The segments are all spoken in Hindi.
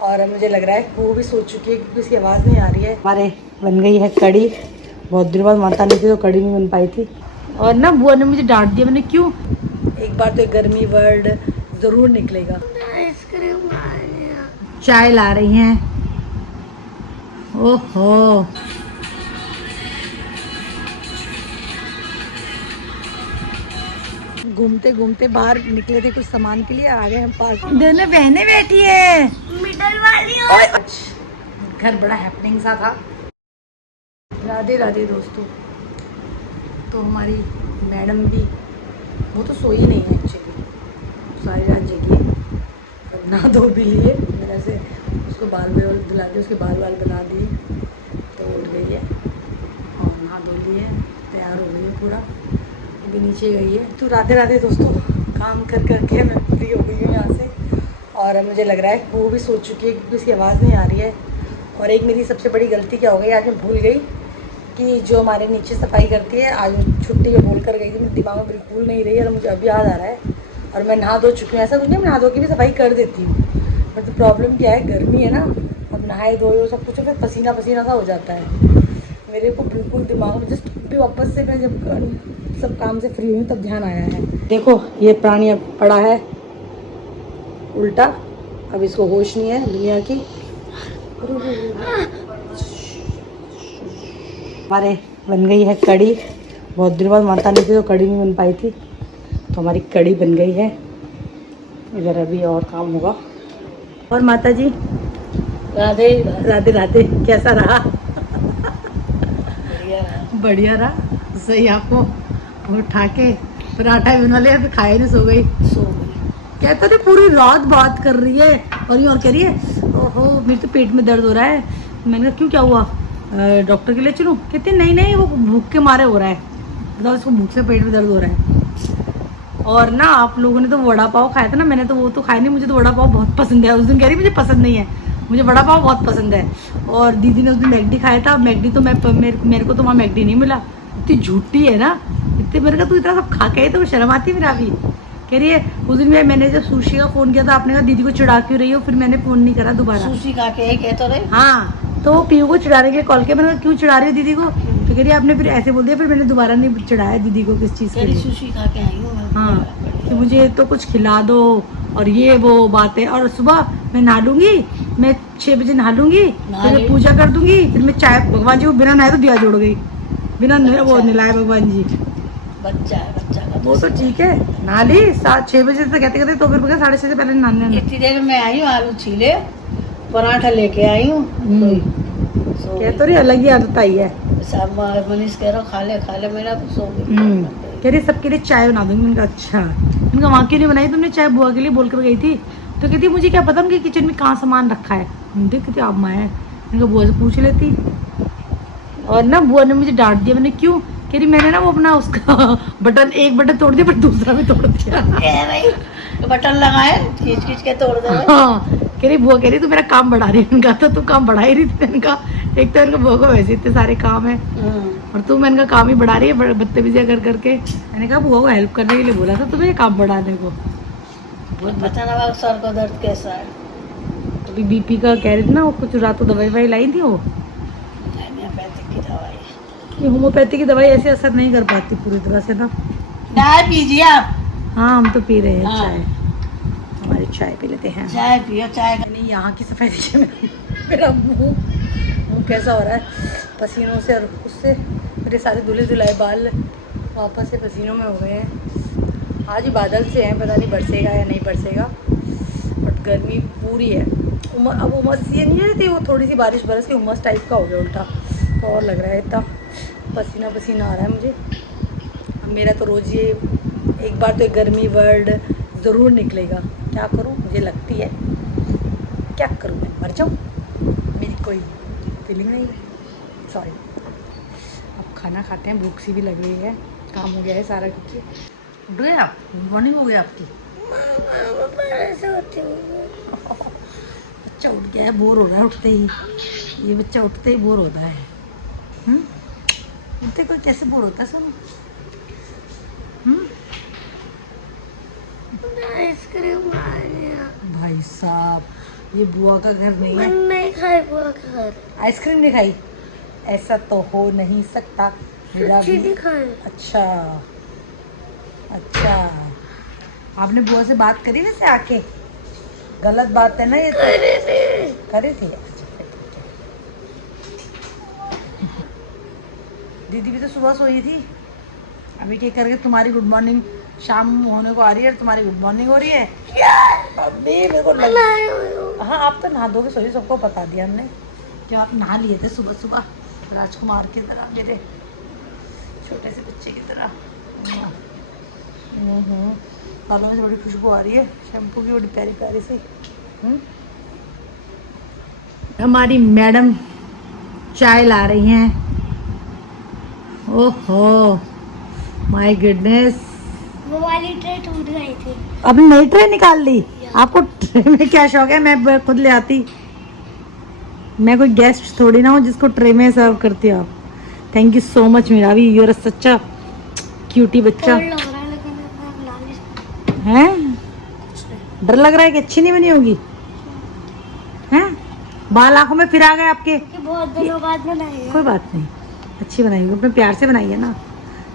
और मुझे लग रहा है वो भी सो चुकी है क्योंकि उसकी आवाज़ नहीं आ रही है। हमारे बन गई है कड़ी। बहुत देर बाद माता नहीं थी तो कड़ी नहीं बन पाई थी। और ना बुआ ने मुझे डांट दिया। मैंने क्यों? एक बार तो गर्मी वर्ड ज़रूर निकलेगा। आइसक्रीम चाय ला रही हैं। ओहो घूमते घूमते बाहर निकले थे कुछ सामान के लिए, आ गए हम पार्क। दोनों बहनें बैठी है मिडल वाली। घर बड़ा हैपनिंग सा था। राधे राधे दोस्तों। तो हमारी मैडम भी वो तो सोई नहीं है एक्चुअली, सारी रात जगी है। और नहा धो भी लिए मेरे से, उसको बाल बाल धुला दिए, उसके बाल बाल बना दिए तो उठ गई है और नहा धो लिए, तैयार हो गई है पूरा, अभी नीचे गई है। तो राधे राधे दोस्तों। काम कर करके मैं फ्री हो गई हूँ यहाँ से। और मुझे लग रहा है वो भी सो चुकी है क्योंकि उसकी आवाज़ नहीं आ रही है। और एक मेरी सबसे बड़ी गलती क्या हो गई, आज मैं भूल गई कि जो हमारे नीचे सफाई करती है, आज छुट्टी में बोल कर गई थी, मेरे दिमाग में बिल्कुल नहीं रही और मुझे अभी याद आ रहा है। और मैं नहा धो चुकी हूँ, ऐसा कुछ नहीं, मैं नहा धो के भी सफाई कर देती हूँ, बट तो प्रॉब्लम क्या है, गर्मी है ना, अब नहाए धोए सब कुछ फिर पसीना पसीना सा हो जाता है। मेरे को बिल्कुल दिमाग में जस्ट भी वापस से मैं जब सब काम से फ्री हुई तब ध्यान आया है। देखो ये प्राणी अब पड़ा है उल्टा, अब इसको होश नहीं है दुनिया की। हमारे बन गई है कड़ी। बहुत देर बाद माता नहीं थी तो कड़ी नहीं बन पाई थी, तो हमारी कड़ी बन गई है। इधर अभी और काम होगा। और माता जी राधे राधे राधे। कैसा रहा? बढ़िया रहा। सही आपको उठा के पराठा बना लिया तो खाए नहीं, सो गई। कहता थे पूरी रात बात कर रही है और ये और कह रही है ओहो मेरे तो पेट में दर्द हो रहा है। मैंने कहा क्यों क्या हुआ, डॉक्टर के लिए चलूँ? कहते नहीं नहीं वो भूख के मारे हो रहा है। बताओ उसको भूख से पेट में दर्द हो रहा है। और ना आप लोगों ने तो वड़ा पाव खाया था ना, मैंने तो वो तो खाया नहीं, मुझे तो वड़ा पाव बहुत पसंद है। उस दिन कह रही मुझे पसंद नहीं है, मुझे वड़ा पाव बहुत पसंद है। और दीदी ने उस दिन मैगडी खाया था, मैगडी तो मेरे को तो वहाँ मैगडी नहीं मिला। इतनी झूठी है ना, इतने मेरे का तू इतना सब खा के तो शर्म आती है मेरा भी। कह रही है उस दिन मैंने जब सुशी का फ़ोन किया था, आपने कहा दीदी को चिढ़ा क्यों रही हो, फिर मैंने फ़ोन नहीं करा दोबारा। सुशी खा के कह तो रहे। हाँ तो पीयू को चिढ़ाने के लिए कॉल किया, मैंने कहा क्यों चिढ़ा रही हो दीदी को, तो कह रही आपने फिर ऐसे बोल दिया, फिर मैंने दोबारा नहीं चिढ़ाया दीदी को किस चीज़ के लिए। सुशी खा के आई हूँ। हाँ कि मुझे तो कुछ खिला दो और ये वो बातें। और सुबह मैं नहा लूंगी, मैं 6 बजे नहा लूंगी, फिर मैं पूजा कर दूंगी, फिर मैं चाय, भगवान जी को बिना नहाए तो दिया जोड़ गई, बिना वो नहलाए भगवान जी। बच्चा है, बच्चा का वो तो ठीक है, नहा ली 6 बजे से कहते कहते, तो फिर 6:30 से पहले नहाने। इतनी देर में आई हूँ, आलू छीले पराठा लेके आई हूँ। कह तो रही अलग ही आदत आई है। मनीष कह रहा खा ले मेरा तो सो गई। कह रही सबके लिए चाय बना दूंगी। मैंने कहा अच्छा। मैंने कहा वहाँ के लिए बनाई तुमने चाय, बुआ के लिए बोल कर गई थी। तो कहती मुझे क्या पता उनके किचन में कहाँ सामान रखा है, देख कहती आप माँ है। मैंने कहा बुआ से पूछ लेती। और ना बुआ ने मुझे डांट दिया। मैंने क्यों? कह रही मैंने ना वो अपना उसका बटन, एक बटन तोड़ दिया पर दूसरा भी तोड़ दिया। तो बटन लगाए खींच खींच के तोड़ दे। हाँ कह रही बुआ कह रही तू मेरा काम बढ़ा रही है। उनका तो तू काम बढ़ा ही रही थी। इनका एक तो इनका बुआ को वैसे इतने सारे काम है और तू मैं इनका काम ही बढ़ा रही है बदतमीजियां कर करके। मैंने कहा बुआ को हेल्प करने के लिए बोला था तुम्हें, काम बढ़ाने को। पता ना सर का दर्द कैसा है। अभी बीपी का कह रही थी ना, वो कुछ रात को दवाई लाई थी, वो होम्योपैथिक की दवाई। ये होम्योपैथी की दवाई ऐसे असर नहीं कर पाती पूरी तरह से ना। चाय पीजिए आप। हाँ हम तो पी रहे हैं हाँ। चाय, हमारी चाय पी लेते हैं। चाय पियो चाय। नहीं यहाँ की सफाई देखिए, मेरा मुँह कैसा हो रहा है पसीनों से, और उससे मेरे सारे धुले धुलाए बाल वापस से पसीनों में हो गए हैं। आज ही बादल से हैं, पता नहीं बरसेगा या नहीं बरसेगा, बट गर्मी पूरी है। अब उमस ये नहीं रहती, वो थोड़ी सी बारिश बरस के उमस टाइप का हो गया उल्टा, तो और लग रहा है इतना पसीना पसीना आ रहा है मुझे। अब मेरा तो रोज़ ये एक बार तो गर्मी वर्ड ज़रूर निकलेगा। क्या करूँ, मुझे लगती है क्या करूँ, मैं मर जाऊँ, मेरी कोई फीलिंग नहीं है। सॉरी। अब खाना खाते हैं, भूख सी भी लग रही है, काम हो गया है सारा कुछ। उठ गए आप? गुड मॉर्निंग हो गया आपकी? बच्चा उठ गया है, बोर हो रहा है उठते ही। ये बच्चा उठते ही बोर होता है। उठते कोई कैसे बोर होता है सुनो। आइसक्रीम भाई साहब ये बुआ का घर नहीं है। नहीं खाए बुआ का घर। आइसक्रीम नहीं खाई? ऐसा तो हो नहीं सकता। मेरा भी नहीं खाए। अच्छा अच्छा, आपने बुआ से बात करी वैसे आके? गलत बात है ना ये तो। करी थी? अच्छा फिर ठीक है। दीदी भी तो सुबह सोई थी। अभी क्या करके तुम्हारी गुड मॉर्निंग शाम होने को आ रही है, तुम्हारी गुड मॉर्निंग हो रही है। अभी मेरे को हाँ, आप तो नहा धोके सोई, सबको बता दिया हमने कि आप नहा लिए थे सुबह सुबह, राजकुमार की तरह, मेरे छोटे से बच्चे की तरह। बालों में से बड़ी खुशबू आ रही है शैम्पू की, बड़ी प्यारी प्यारी सी। हमारी मैडम चाय ला रही हैं। ओहो माय गुडनेस, वो वाली ट्रे टूट गई थी। अभी नई ट्रे निकाल ली? आपको ट्रे में क्या शौक है? मैं खुद ले आती। मैं कोई गेस्ट थोड़ी ना हूँ जिसको ट्रे में सर्व करती हो आप। Thank you so much Meera, भी यूर सच्चा क्यूटी बच्चा और लग रहा है लेकिन मैं बना नहीं सकती। है। डर लग रहा है कि अच्छी नहीं बनी होगी? हैं? बाल आंखों में फिर आ गए आपके? कि बहुत दिनों बाद बनाई है। कोई बात नहीं, अच्छी बनाई, अपने प्यार से बनाई है ना।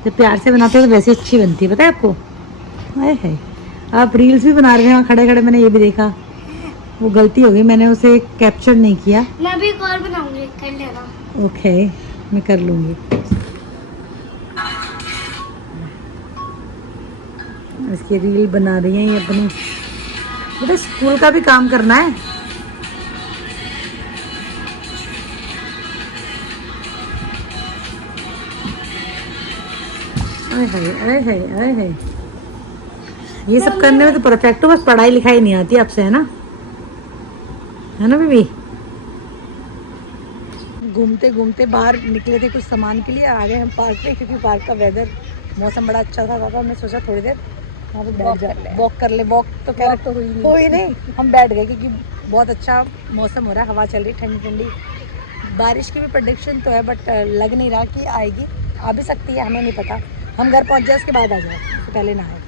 जब प्यार से बनाते हो तो वैसे अच्छी बनती है, पता है आपको? है आप रील्स भी बना रहे हैं वहाँ खड़े खड़े, मैंने ये भी देखा। वो गलती हो गई, मैंने उसे कैप्चर नहीं किया। मैं भी एक और बनाऊंगी, कर लेना। ओके, मैं कर लूँगी। इसकी रील बना रही हैं ये अपनी। बेटा स्कूल का भी काम करना है। अरे हाय अरे हाय अरे हाय, ये सब करने में तो परफेक्ट हो, बस पढ़ाई लिखाई नहीं आती आपसे, है ना? है ना बेबी? घूमते घूमते बाहर निकले थे कुछ सामान के लिए, आ गए हम पार्क में, क्योंकि पार्क का वेदर, मौसम बड़ा अच्छा था। हमने सोचा थोड़ी देर वहाँ पे बैठ जाए, वॉक कर ले। वॉक तो क्या तो हुई नहीं, हम बैठ गए क्योंकि बहुत अच्छा मौसम हो रहा है, हवा चल रही ठंडी ठंडी। बारिश की भी प्रेडिक्शन तो है, बट लग नहीं रहा कि आएगी। आ भी सकती है, हमें नहीं पता। हम घर पहुँच जाए उसके बाद आ जाए, उससे पहले ना आए।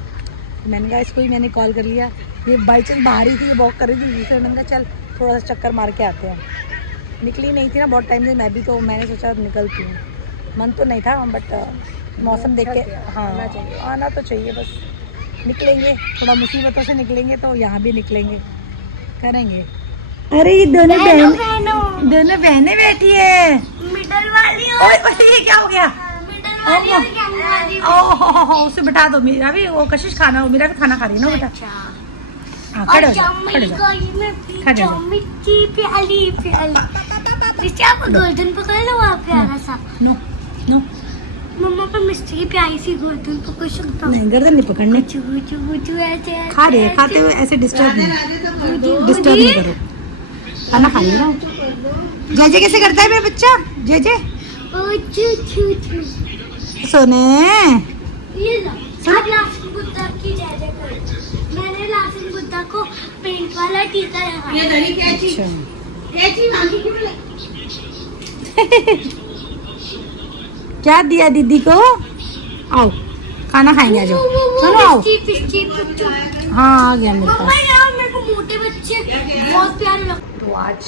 मैंने कहा इसको ही मैंने कॉल कर लिया, ये बाई चांस बाहर ही थी, वॉक कर रही थी, दूसरे। मैंने कहा चल थोड़ा सा चक्कर मार के आते हैं। निकली नहीं थी ना बहुत टाइम से मैं भी, तो मैंने सोचा निकलती हूँ। मन तो नहीं था बट मौसम देख के हाँ आना तो चाहिए। बस निकलेंगे, थोड़ा मुसीबतों से निकलेंगे तो यहाँ भी निकलेंगे, करेंगे। अरे ये दोनों बहनें बैठी है। मिडल वाली ये क्या हो गया? मिडल वाली और यंग वाली। ओह उसे बिठा दो, मेरा भी वो कशिश खाना, वो मेरा भी खाना खा रही है ना बेटा। हाँ, खड़े हो जाओ, खड़े हो जाओ, खड़े हो जाओ। प्याली प्याली आपको गोल्डन पकड़ लो आप, प्यारा सा। नो नो, मम्मा पर मिस्टी की प्यारी सी गोल्डन पकड़ सकता हूँ। नहीं गर्दन नहीं पकड़नी। ऐसे खा रहे हैं, खाते हुए ऐसे डिस्टर्ब नहीं करो। खाना खा रही हो। जय जय कैसे करता है मेरा बच्चा? जय जय सोने। ये लो, आप लाफिंग बुद्धा की जय जय करो। मैंने लाफिंग बुद्धा को पेंट वाला टीका लगाया। ये दरी क्या चीज? ये चीज आंटी की तो क्या दिया दीदी को? आओ खाना खाएंगे, आ जाओ। चलो आओ। हाँ आ गया मेरे पास। मेरे को मोटे बच्चे बहुत प्यारे लगते। तो आज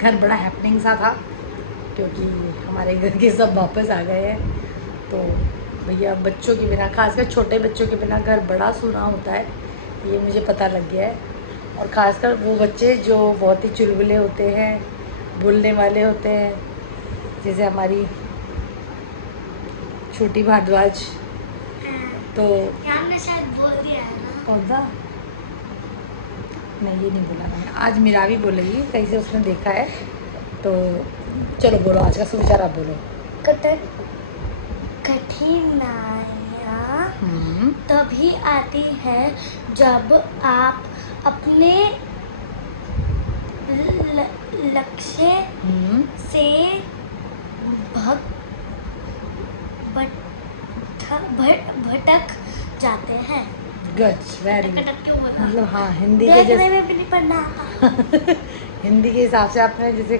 घर बड़ा हैपनिंग सा था, क्योंकि हमारे घर के सब वापस आ गए हैं। तो भैया बच्चों के बिना, खासकर छोटे बच्चों के बिना घर बड़ा सूना होता है, ये मुझे पता लग गया है। और ख़ासकर वो बच्चे जो बहुत ही चुलबुले होते हैं, बोलने वाले होते हैं, जैसे हमारी छोटी भारद्वाज। तो हमने शायद बोल दिया है ना। कौन सा? नहीं ये नहीं बोला मैंने, आज मीरा भी बोलेगी, कहीं से उसने देखा है। तो चलो बोलो आज का सुविचार, आप बोलो। कठिनाइयाँ तभी आती है जब आप अपने लक्ष्य से भटक जाते हैं। Good, very good. क्यों बोला? मतलब हाँ हिंदी के देखने जैसे में भी नहीं पढ़ना आता। हिंदी के हिसाब से आपने, जैसे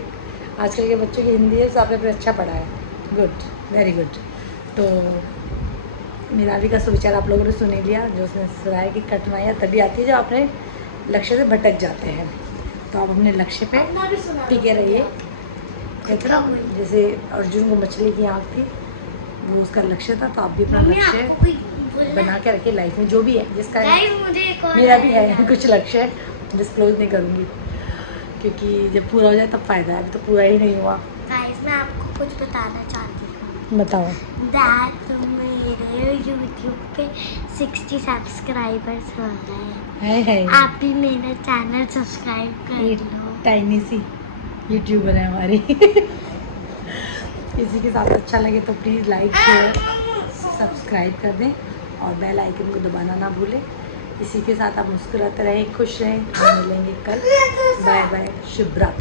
आजकल के बच्चों की हिंदी है, तो आपने फिर अच्छा पढ़ा है। Good, very good. तो मीरावी का सुविचार आप लोगों ने सुन ही लिया, जो उसने सुनाया कि कठिनाइयाँ तभी आती है जब अपने लक्ष्य से भटक जाते हैं। तो अब हमने लक्ष्य पे टिके रहिए। कहते ना जैसे अर्जुन को मछली की आँख थी, वो उसका लक्ष्य था, तो आप भी अपना लक्ष्य बना के रखिए लाइफ में, जो भी है जिसका है। मेरा भी है कुछ लक्ष्य, डिस्क्लोज नहीं करूँगी क्योंकि जब पूरा हो जाए तब फायदा है, अभी तो पूरा ही नहीं हुआ। गाइस मैं आपको कुछ बताना चाहती हूँ। बताओ। दैट मेरे यूट्यूब पे 60 सब्सक्राइबर्स हो गए हैं। आप भी मेरा चैनल सब्सक्राइब कर लो। टाइनी सी यूट्यूबर है हमारी। किसी के साथ अच्छा लगे तो प्लीज़ लाइक शेयर सब्सक्राइब कर दें और बेल आइकन को दबाना ना भूलें। इसी के साथ आप मुस्कुराते रहें, खुश रहें। हम मिलेंगे कल। बाय बाय, शुभ रात्रि।